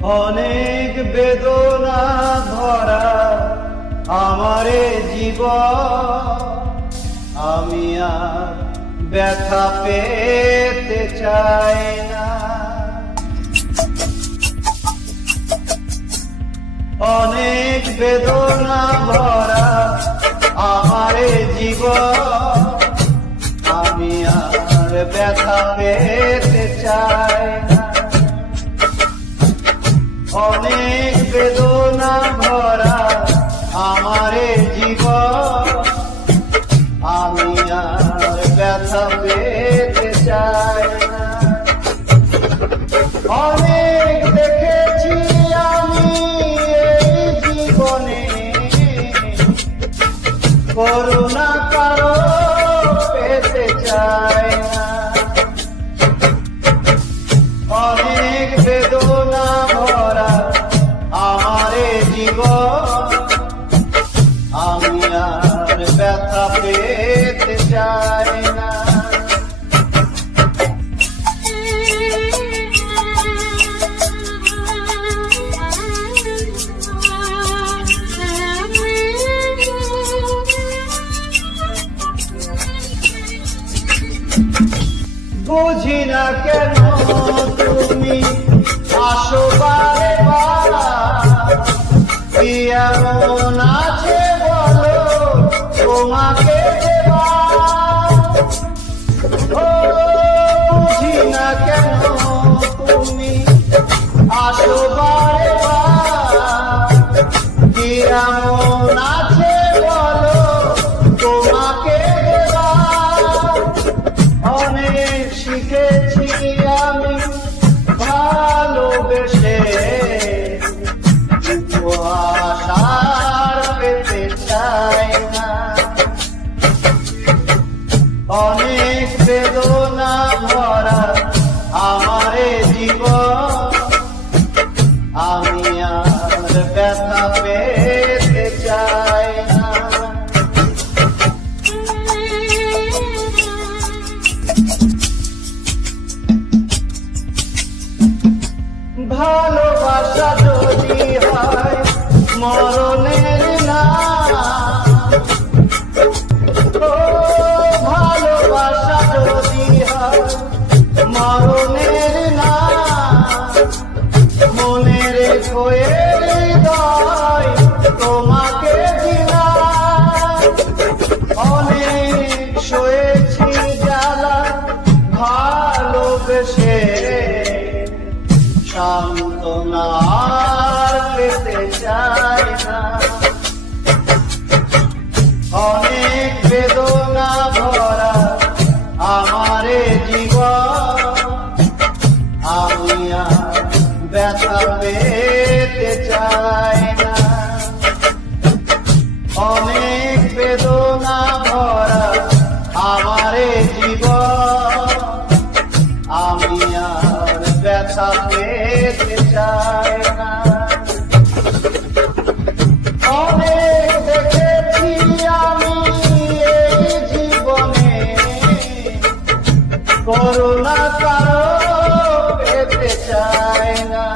অনেক বেদনা ভরা আমারে জীবন, আমি আর ব্যথা পেতে চাই না। অনেক বেদনা ভরা আমারে জীবন, আমি আর ব্যথা পেতে চাই না। অনেক বেদনা ভরা আমারে জীবন, আমি আর ব্যথা পেতে চাই না। অনেক দেখেছি আমি এই জীবনে, করুণা কারো পেতে চাই না। অনেক বেদনা ভরা আমারে জীবন, আমি আর ব্যথা পেতে চাই না। বুঝি না কেন তুমি আসো বারে বার, কি এমন আছে বলো তোমাকে দেবার। ও বুঝি না কেন তুমি আসো বারে বার, কি এমন আছে বলো তোমাকে দেবার। অনেক শিখেছি আমি ভালোবেসে, উপহার পেতে চাই না। অনেক বেদনা ভরা আমারে জীবন, আমি আর ব্যথা পেতে চাই না। ভালোবাসা যদি হয় মরণের না, ও ভালোবাসা যদি হয় মরণের না, মনে রেখো হৃদয় তোমাকে দিনা। অনেক সয়েছি জ্বালা ভালোবেসে, সান্ত্বনা পেতে চাই না। অনেক বেদনা ভরা আমারে জীবন, আমি আর ব্যথা পেতে চাই না। অনেক বেদনা ভরা আমারে জীবন, আমি আর ব্যথা পেতে চাই না। অনেক দেখেছি আমি এই জীবনে, করুণা কারো পেতে চাই না।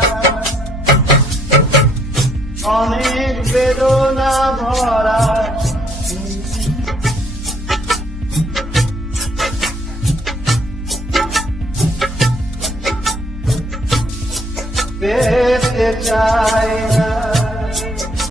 অনেক বেদনা ভরা পেতে চাই।